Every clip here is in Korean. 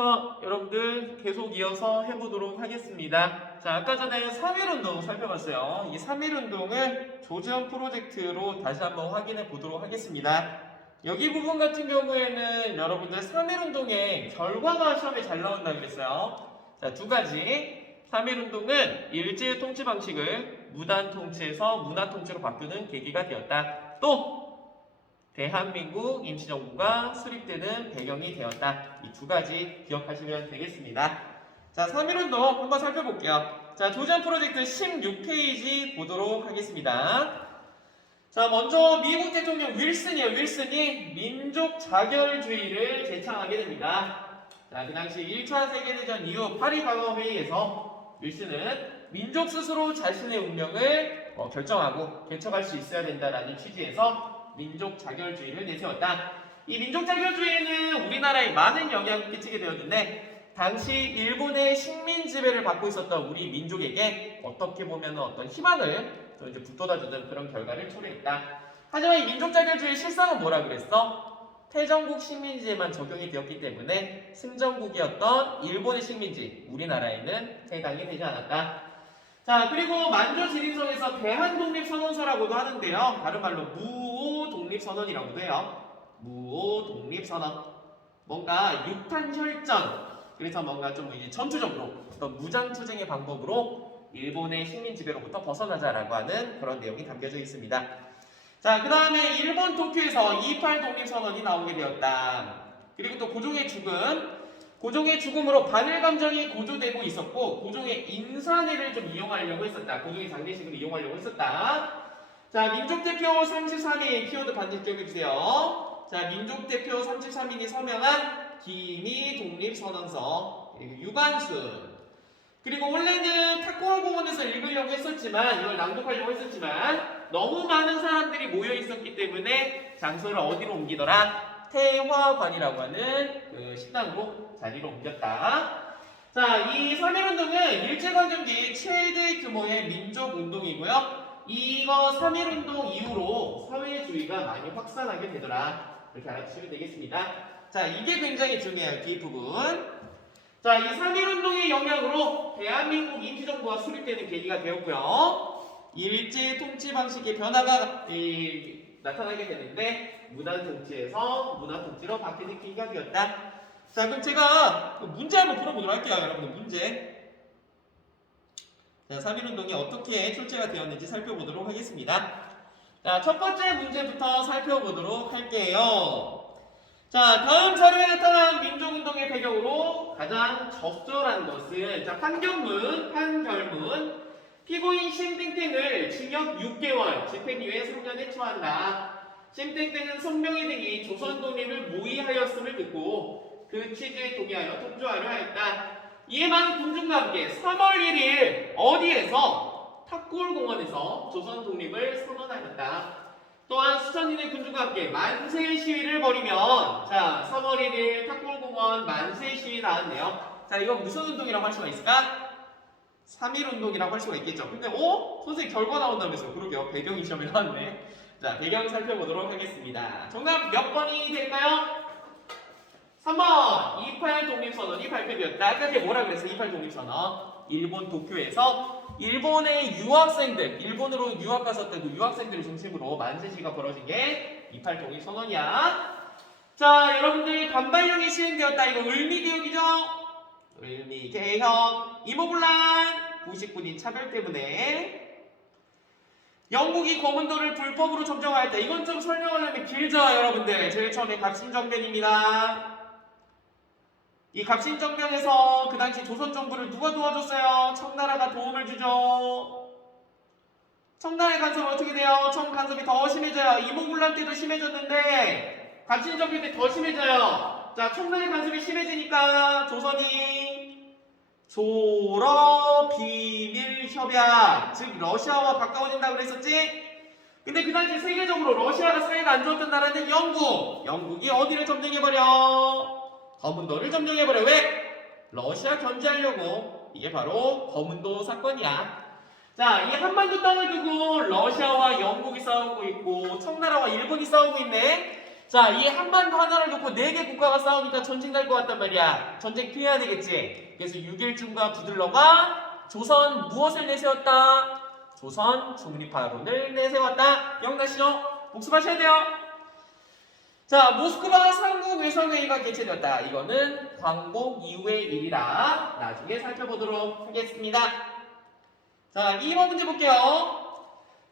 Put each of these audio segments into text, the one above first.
여러분들 계속 이어서 해보도록 하겠습니다. 자, 아까 전에 3.1운동 살펴봤어요. 이 3.1운동을 조지현 프로젝트로 다시 한번 확인해 보도록 하겠습니다. 여기 부분 같은 경우에는 여러분들 3.1운동의 결과가 시험에 잘 나온다고 그랬어요. 자, 두 가지. 3.1운동은 일제의 통치 방식을 무단 통치에서 문화 통치로 바꾸는 계기가 되었다. 또 대한민국 임시정부가 수립되는 배경이 되었다. 이 두 가지 기억하시면 되겠습니다. 자, 3.1운동 한번 살펴볼게요. 자, 조지현 프로젝트 16페이지 보도록 하겠습니다. 자, 먼저 미국 대통령 윌슨이에요. 윌슨이 민족 자결주의를 제창하게 됩니다. 자, 그 당시 1차 세계대전 이후 파리 방어회의에서 윌슨은 민족 스스로 자신의 운명을 결정하고 개척할 수 있어야 된다라는 취지에서 민족 자결주의를 내세웠다. 이 민족 자결주의는 우리나라에 많은 영향을 끼치게 되었는데 당시 일본의 식민 지배를 받고 있었던 우리 민족에게 어떻게 보면 어떤 희망을 또 이제 북돋아주는 그런 결과를 초래했다. 하지만 이 민족 자결주의의 실상은 뭐라 그랬어? 패전국 식민지에만 적용이 되었기 때문에 승전국이었던 일본의 식민지, 우리나라에는 해당이 되지 않았다. 자, 그리고 만주 지림성에서 대한독립선언서라고도 하는데요. 다른 말로 무오독립선언이라고도 해요. 무오독립선언. 뭔가 육탄혈전. 그래서 뭔가 좀 이제 전투적으로 어떤 무장투쟁의 방법으로 일본의 식민 지배로부터 벗어나자라고 하는 그런 내용이 담겨져 있습니다. 자, 그 다음에 일본 도쿄에서 28 독립선언이 나오게 되었다. 그리고 또 고종의 죽음으로 반일 감정이 고조되고 있었고 고종의 인사례를 좀 이용하려고 했었다. 고종의 장례식을 이용하려고 했었다. 자, 민족대표 33인 키워드 반드시 기억해주세요. 자, 민족대표 33인이 서명한 기미 독립선언서, 그리고 유관순. 그리고 원래는 탁구공원에서 읽으려고 했었지만, 이걸 낭독하려고 했었지만 너무 많은 사람들이 모여 있었기 때문에 장소를 어디로 옮기더라? 태화관이라고 하는 그 식당으로 자리로 옮겼다. 자, 이 3.1운동은 일제강점기 최대 규모의 민족운동이고요. 이거 3.1운동 이후로 사회주의가 많이 확산하게 되더라. 이렇게 알아두시면 되겠습니다. 자, 이게 굉장히 중요해요. 뒷부분. 자, 이 3.1운동의 영향으로 대한민국 임시정부가 수립되는 계기가 되었고요. 일제 통치 방식의 변화가 나타나게 되는데 무단 통치에서 문화 통치로 바뀌는 계기가 되었다. 자, 그럼 제가 문제 한번 풀어보도록 할게요. 여러분들 문제. 자, 3.1운동이 어떻게 출제가 되었는지 살펴보도록 하겠습니다. 자, 첫 번째 문제부터 살펴보도록 할게요. 자, 다음 자료에 나타난 민족운동의 배경으로 가장 적절한 것은 자, 판결문 피고인 심땡땡을 징역 6개월, 집행유예 3년에 처한다. 심땡땡은 성명의 등이 조선 독립을 모의하였음을 듣고 그 취지에 동의하여 동조하려 하였다. 이에 많은 군중과 함께 3월 1일 어디에서? 탁골공원에서 조선 독립을 선언하였다. 또한 수천인의 군중과 함께 만세 시위를 벌이면 자, 3월 1일 탁골공원 만세 시위 나왔네요. 자, 이건 무슨 운동이라고 할 수가 있을까? 3.1운동이라고 할 수가 있겠죠. 근데 선생님 결과 나온다면서요. 그러게요. 배경이 시험에 나왔네. 자, 배경 살펴보도록 하겠습니다. 정답 몇 번이 될까요? 3번 28 독립선언이 발표되었다. 아까 그게 뭐라 그랬어? 28 독립선언. 일본 도쿄에서 일본의 유학생들, 일본으로 유학 갔었던 그 유학생들을 중심으로 만세시가 벌어진 게 28 독립선언이야. 자, 여러분들 반발령이 시행되었다. 이거 을미개혁이죠? 을미개혁. 이모군란 99인 차별 때문에 영국이 거문도를 불법으로 점령하였다. 이건 좀 설명하려면 길죠, 여러분들. 제일 처음에 갑신정변입니다. 이 갑신정변에서 그 당시 조선 정부를 누가 도와줬어요? 청나라가 도움을 주죠. 청나라의 간섭은 어떻게 돼요? 청 간섭이 더 심해져요. 이모군란 때도 심해졌는데 갑신정변 때 더 심해져요. 자, 청나라의 간섭이 심해지니까 조선이 조러 비밀 협약, 즉 러시아와 가까워진다고 그랬었지? 근데 그 당시 세계적으로 러시아가 사이가 안 좋았던 나라는 영국이 어디를 점령해버려? 거문도를 점령해버려. 왜? 러시아 견제하려고. 이게 바로 거문도 사건이야. 자, 이 한반도 땅을 두고 러시아와 영국이 싸우고 있고 청나라와 일본이 싸우고 있네. 자, 이 한반도 하나를 놓고 4개 국가가 싸우니까 전쟁 날 것 같단 말이야. 전쟁 피해야 되겠지. 그래서 6.1중과 부들러가 조선 무엇을 내세웠다? 조선 중립화론을 내세웠다. 기억나시죠? 복습하셔야 돼요. 자, 모스크바 삼국 외상회의가 개최되었다. 이거는 광복 이후의 일이라 나중에 살펴보도록 하겠습니다. 자, 2번 문제 볼게요.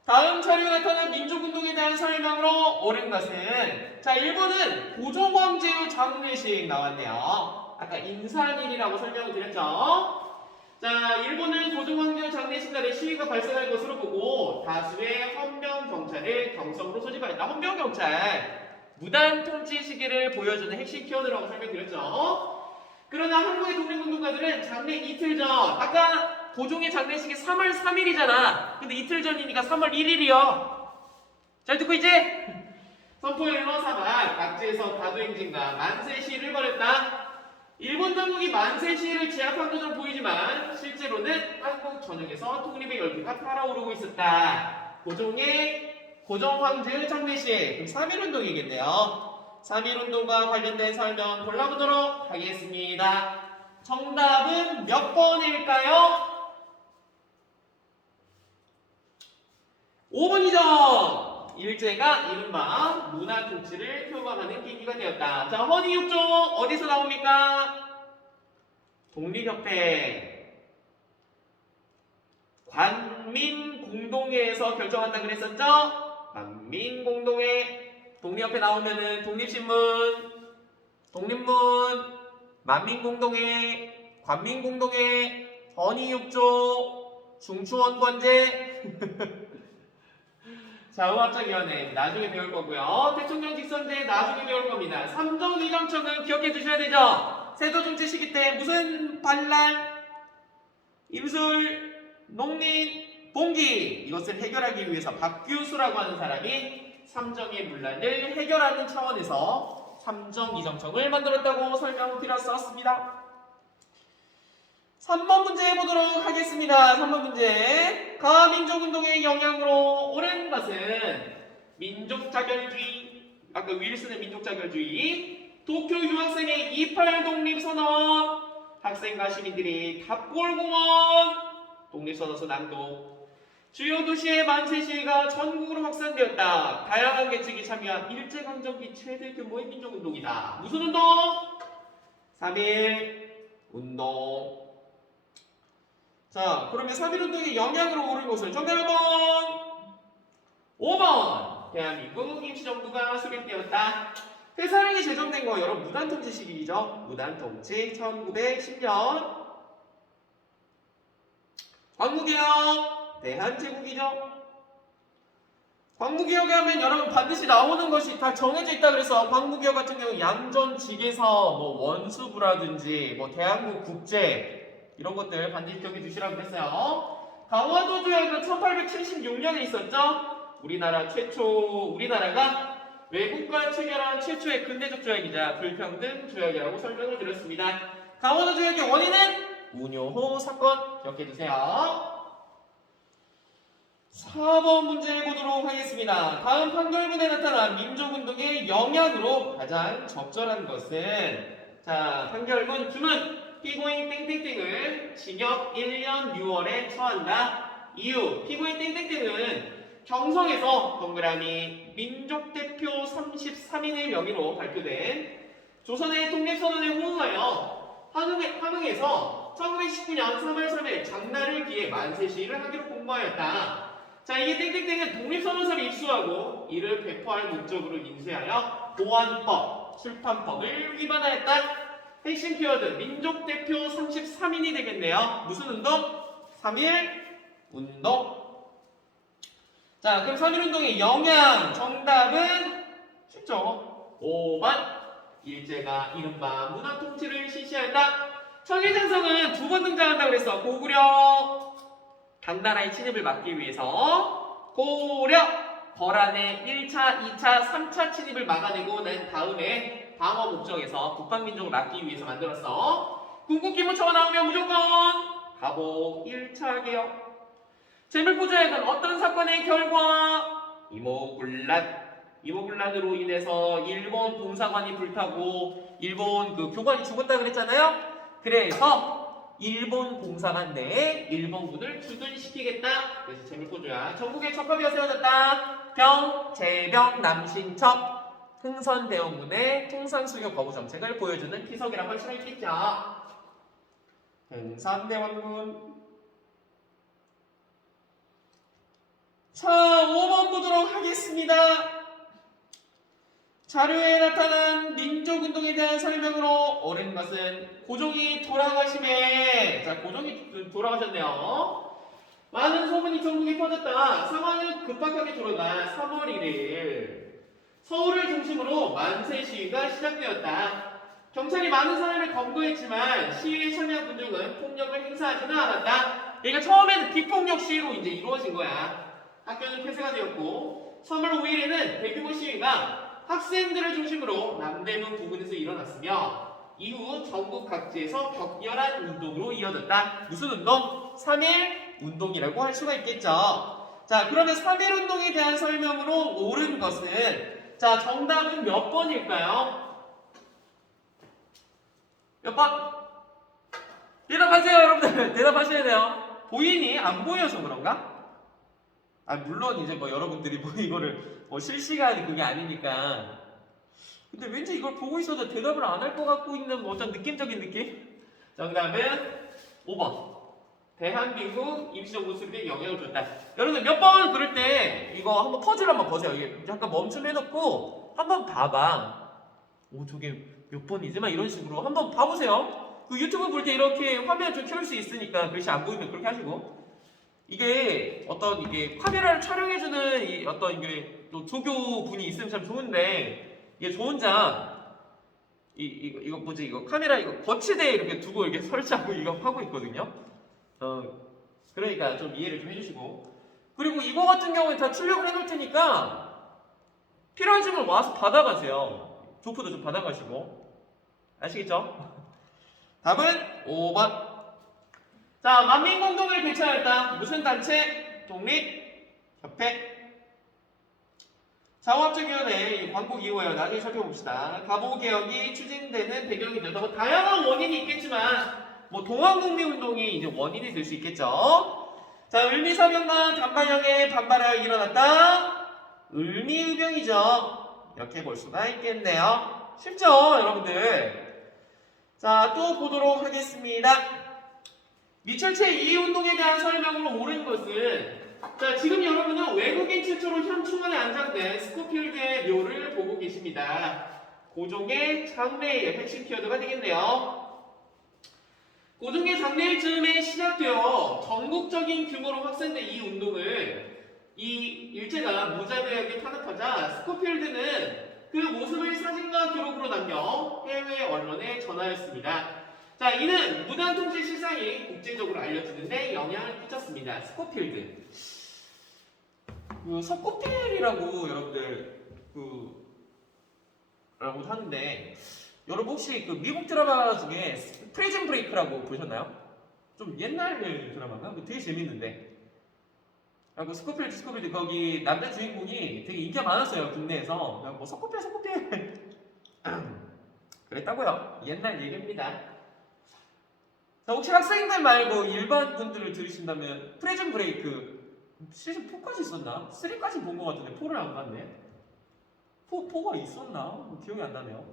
다음 자료에 나타난 민족운동에 대한 설명으로 옳은 것은, 자, 1번은 고종황제의 장례식 나왔네요. 아까 인산일이라고 설명을 드렸죠. 자, 일본은 고종황제의 장례식 날에 시위가 발생할 것으로 보고 다수의 헌병경찰을 경성으로 소집하였다. 헌병경찰, 무단 통치 시기를 보여주는 핵심 키워드라고 설명드렸죠. 그러나 한국의 독립운동가들은 장례 이틀 전, 아까 고종의 장례식이 3월 3일이잖아. 근데 이틀 전이니까 3월 1일이요. 잘 듣고 있지? 선포일로 사발, 각지에서 다도행진과 만세 시위를 벌였다. 일본 당국이 만세 시위를 제압한 것으로 보이지만 실제로는 한국 전역에서 독립의 열기가 타오르고 있었다. 고종 황제의 장례식, 그럼 3.1운동이겠네요. 3.1운동과 관련된 설명 골라보도록 하겠습니다. 정답은 몇 번일까요? 5번이죠. 일제가 이른바 문화 통치를 표방하는 계기가 되었다. 자, 헌의육조 어디서 나옵니까? 독립협회 관민공동회에서 결정한다 그랬었죠? 만민공동회. 독립협회 나오면은 독립신문, 독립문, 만민공동회, 관민공동회, 헌의육조, 중추원권제. 좌우합작위원회 나중에 배울 거고요. 대통령 직선제 나중에 배울 겁니다. 삼정이정청은 기억해 두셔야 되죠. 세도 정치 시기 때 무슨 반란, 임술, 농민, 봉기 이것을 해결하기 위해서 박규수라고 하는 사람이 삼정의 문란을 해결하는 차원에서 삼정이정청을 만들었다고 설명드렸었습니다. 3번 문제 해보도록 하겠습니다. 3번 문제. 가민족운동의 영향으로 옳은 것은 민족자결주의, 아까 윌슨의 민족자결주의, 도쿄 유학생의 28 독립선언, 학생과 시민들이 답골공원, 독립선언서 낭독, 주요 도시의 만세 시위가 전국으로 확산되었다. 다양한 계층이 참여한 일제강점기 최대 규모의 민족운동이다. 무슨 운동? 3.1 운동. 자, 그러면 3.1운동의 영향으로 옳은 것은 정답 5번. 대한민국 임시정부가 수립되었다. 해사령이 제정된 거 여러분 무단통치 시기이죠. 무단통치 1910년. 광무개혁 대한제국이죠. 광무개혁에 하면 여러분 반드시 나오는 것이 다 정해져 있다 그래서 광무개혁 같은 경우 양전직에서 뭐 원수부라든지 뭐 대한국 국제 이런 것들 반드시 기억해 두시라고 그랬어요. 강화도 조약은 1876년에 있었죠. 우리나라가 외국과 체결한 최초의 근대적 조약이자 불평등 조약이라고 설명을 드렸습니다. 강화도 조약의 원인은 운효호 사건 기억해 두세요. 4번 문제 보도록 하겠습니다. 다음 판결문에 나타난 민족운동의 영향으로 가장 적절한 것은, 자, 판결문 주문. 피고인 땡땡땡을 징역 1년 6월에 처한다. 이유, 피고인 땡땡땡은 경성에서 동그라미 민족대표 33인의 명의로 발표된 조선의 독립선언에 호응하여 한흥에서 1919년 3월 3일 장날을 기해 만세 시위를 하기로 공모하였다. 자, 이게 땡땡땡은 독립선언서를 입수하고 이를 배포할 목적으로 인쇄하여 보안법, 출판법을 위반하였다. 핵심 키워드 민족대표 33인이 되겠네요. 무슨 운동? 3.1 운동. 자, 그럼 3.1운동의 영향 정답은 쉽죠. 5번. 일제가 이른바 문화통치를 실시하였다. 청해장성은 2번 등장한다고 그랬어. 고구려 당나라의 침입을 막기 위해서 고려 거란의 1차, 2차, 3차 침입을 막아내고 난 다음에 방어 목적에서 북방민족을 막기 위해서 만들었어. 군국기무처가 나오면 무조건 가복 1차 개혁. 재물포조약은 어떤 사건의 결과? 이모군란. 이모군란으로 인해서 일본 봉사관이 불타고 일본 그 교관이 죽었다 그랬잖아요. 그래서 일본 봉사관 내에 일본군을 주둔시키겠다. 그래서 제물포조야. 전국에 첩갑이가 세워졌다. 병, 재병, 남신첩, 흥선대원군의 통상수교 거부 정책을 보여주는 피석이라고 할 수가 있겠죠. 흥선대원군. 자, 5번 보도록 하겠습니다. 자료에 나타난 민족운동에 대한 설명으로 옳은 것은 고종이 돌아가심에, 자, 고종이 돌아가셨네요. 많은 소문이 전국에 퍼졌다. 상황은 급박하게 돌아가 3월 1일 서울을 중심으로 만세 시위가 시작되었다. 경찰이 많은 사람을 검거했지만 시위에 참여한 군중은 폭력을 행사하지는 않았다. 그러니까 처음에는 비폭력 시위로 이제 이루어진 거야. 학교는 폐쇄가 되었고 3월 5일에는 대규모 시위가 학생들을 중심으로 남대문 부근에서 일어났으며 이후 전국 각지에서 격렬한 운동으로 이어졌다. 무슨 운동? 3.1 운동이라고 할 수가 있겠죠. 자, 그러면 3.1 운동에 대한 설명으로 옳은 것은, 자, 정답은 몇 번일까요? 몇 번? 대답하세요, 여러분들. 대답하셔야 돼요. 보이니? 안 보여서 그런가? 아, 물론 이제 뭐 여러분들이 뭐 이거를 뭐 실시간 그게 아니니까. 근데 왠지 이걸 보고 있어도 대답을 안 할 것 같고 있는 뭐 어떤 느낌적인 느낌? 정답은 5번. 대한민국 임시정부 수립에 영향을 줬다. 여러분들 몇 번 그럴 때 이거 한번 퍼즐 한번 보세요. 이게 잠깐 멈춤해놓고 한번 봐봐. 오, 저게 몇 번이지? 막 이런 식으로 한번 봐보세요. 그 유튜브 볼 때 이렇게 화면 좀 켤 수 있으니까 글씨 안 보이면 그렇게 하시고. 이게 어떤 이게 카메라를 촬영해주는 이 어떤 이게 또 조교 분이 있으면 참 좋은데 이게 저 혼자 이거 뭐지 이거 카메라 이거 거치대에 이렇게 두고 이렇게 설치하고 이거 하고 있거든요. 그러니까 좀 이해를 좀 해주시고 그리고 이거 같은 경우는 다 출력을 해놓을 테니까 필요하신 분 와서 받아가세요. 조프도 좀 받아가시고 아시겠죠? 답은 5번. 자, 만민공동을 개최하였다. 무슨 단체? 독립협회. 자원업체위원회 광복 이후에 나중에 살펴봅시다. 가보개혁이 추진되는 배경이 되다. 뭐 다양한 원인이 있겠지만 뭐 동학국민운동이 이제 원인이 될 수 있겠죠. 자, 을미사병과 단발령에 반발하여 일어났다. 을미의병이죠. 이렇게 볼 수가 있겠네요. 쉽죠, 여러분들? 자, 또 보도록 하겠습니다. 미철체 2운동에 대한 설명으로 옳은 것은, 자, 지금 여러분은 외국인 최초로 현충원에 안장된 스코필드의 묘를 보고 계십니다. 고종의 장래의 핵심 키워드가 되겠네요. 고종의 장래의 즈음에 시작되어 전국적인 규모로 확산된 이 운동을 이 일제가 무자비하게 탄압하자 스코필드는 그 모습을 사진과 기록으로 남겨 해외 언론에 전하였습니다. 자, 이는 무단 통치 실상이 국제적으로 알려지는데 영향을 끼쳤습니다. 스코필드. 그 서코필이라고 여러분들 라고 하는데 여러분 혹시 그 미국 드라마 중에 프리즌 브레이크라고 보셨나요? 좀 옛날 드라마인가? 되게 재밌는데. 그 스코필드 거기 남자 주인공이 되게 인기가 많았어요 국내에서. 뭐 서코필 그랬다고요. 옛날 얘기입니다. 자, 혹시 학생들 말고 일반 분들을 들으신다면 프리즌 브레이크 시즌 4까지 있었나? 3까지 본 것 같은데 4를 안 봤네. 4가 있었나? 기억이 안 나네요.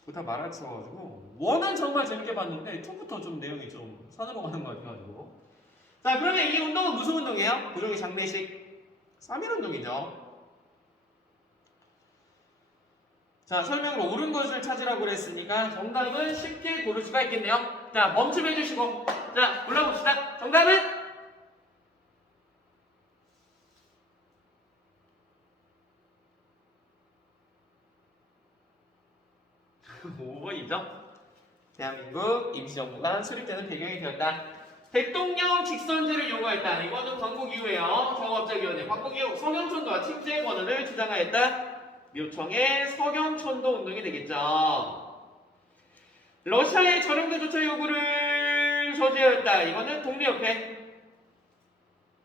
그거 다 말았어가지고 1은 정말 재밌게 봤는데 2부터 좀 내용이 좀 산으로 가는 것 같아가지고. 자, 그러면 이 운동은 무슨 운동이에요? 고종의 장례식 3.1 운동이죠. 자, 설명으로 옳은 것을 찾으라고 그랬으니까 정답은 쉽게 고를 수가 있겠네요. 자, 멈춤해 주시고 자, 골라봅시다. 정답은 5번이죠. 대한민국 임시정부가 수립되는 배경이 되었다. 대통령 직선제를 요구했다. 이거는 광복 이후에요. 정업자위원회 광복 이후 서경촌도와 칙제 권한을 주장하였다. 묘청의 서경촌도 운동이 되겠죠. 러시아의 저렴대 조처 요구를 저지하였다. 이거는 독립협회.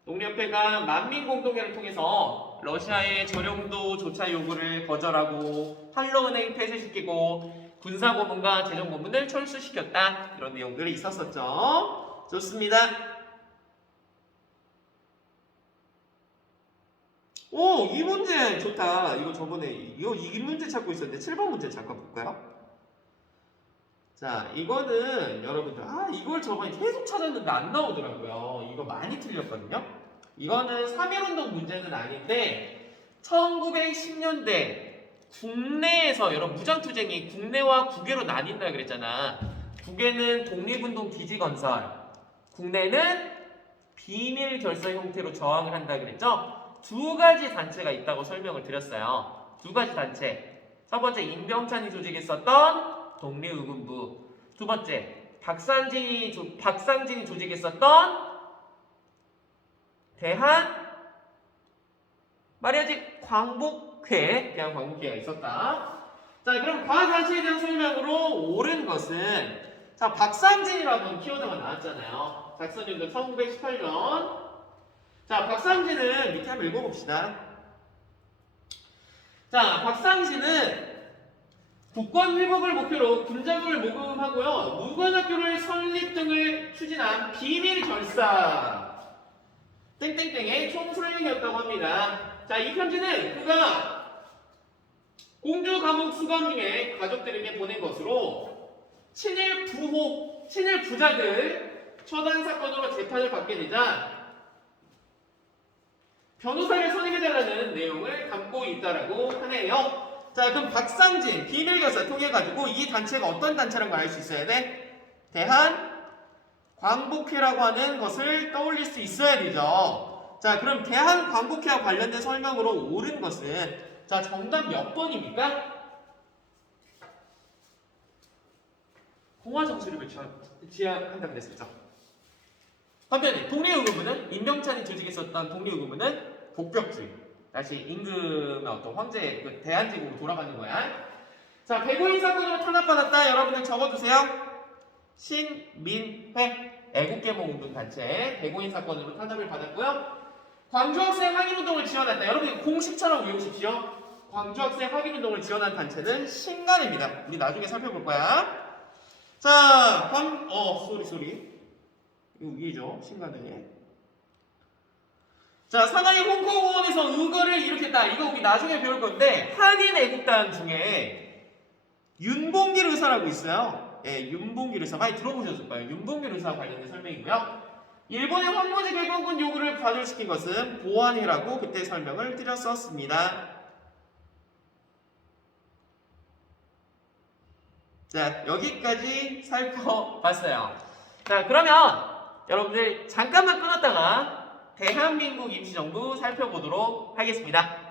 독립협회가 만민공동회를 통해서 러시아의 저령도 조차 요구를 거절하고 한로은행 폐쇄시키고 군사고문과 재정고문을 철수시켰다. 이런 내용들이 있었었죠. 좋습니다. 오, 이 문제 좋다. 이거 저번에 이 문제 찾고 있었는데 7번 문제 잠깐 볼까요? 자, 이거는 여러분들 이걸 저번에 계속 찾았는데 안 나오더라고요. 이거 많이 틀렸거든요. 이거는 3.1운동 문제는 아닌데 1910년대 국내에서 여러분 무장투쟁이 국내와 국외로 나뉜다 그랬잖아. 국외는 독립운동 기지건설, 국내는 비밀결서 형태로 저항을 한다 그랬죠. 두 가지 단체가 있다고 설명을 드렸어요. 두 가지 단체. 첫 번째 임병찬이 조직했었던 독립의군부, 두 번째 박상진이 조직했었던 대한 광복회가 있었다. 자, 그럼 과단체에 대한 설명으로 옳은 것은 자, 박상진이라는 키워드가 나왔잖아요. 작성연도 1918년. 자, 박상진은 밑에 한번 읽어봅시다. 자, 박상진은 국권 회복을 목표로 군자금을 모금하고요. 무관학교를 설립 등을 추진한 비밀 결사 땡땡땡의 총수령이었다고 합니다. 자, 이 편지는 그가 공주 감옥 수감 중에 가족들에게 보낸 것으로 친일 부자들 처단 사건으로 재판을 받게 되자 변호사를 선임해달라는 내용을 담고 있다라고 하네요. 자, 그럼 박상진 비밀결사 통해 가지고 이 단체가 어떤 단체라는 걸 알 수 있어야 돼? 대한광복회라고 하는 것을 떠올릴 수 있어야 되죠. 자, 그럼 대한광복회와 관련된 설명으로 옳은 것은 자, 정답 몇 번입니까? 공화정치를 지향한다고 그랬었죠. 반면에 독립의군부는 임병찬이 조직했었던 독립의군부는 복벽주의. 다시 임금의 어떤 황제 그 대한제국으로 돌아가는 거야. 자, 백오인 사건으로 탄압받았다. 여러분들 적어두세요. 신민회 애국개몽운동 단체 백오인 사건으로 탄압을 받았고요. 광주학생 항일운동을 지원했다. 여러분 공식처럼 외우십시오. 광주학생 항일운동을 지원한 단체는 신간입니다. 우리 나중에 살펴볼 거야. 자, 소리. 이거 위죠, 신간은. 자, 상하이 홍콩공원에서 의거를 일으켰다. 이거 우리 나중에 배울 건데 한인 애국단 중에 윤봉길 의사라고 있어요. 예, 윤봉길 의사 많이 들어보셨을 거예요. 윤봉길 의사와 관련된 설명이고요. 일본의 황무지 개건군 요구를 좌절시킨 것은 보안회라고 그때 설명을 드렸었습니다. 자, 여기까지 살펴봤어요. 자, 그러면 여러분들 잠깐만 끊었다가 대한민국 임시정부 살펴보도록 하겠습니다.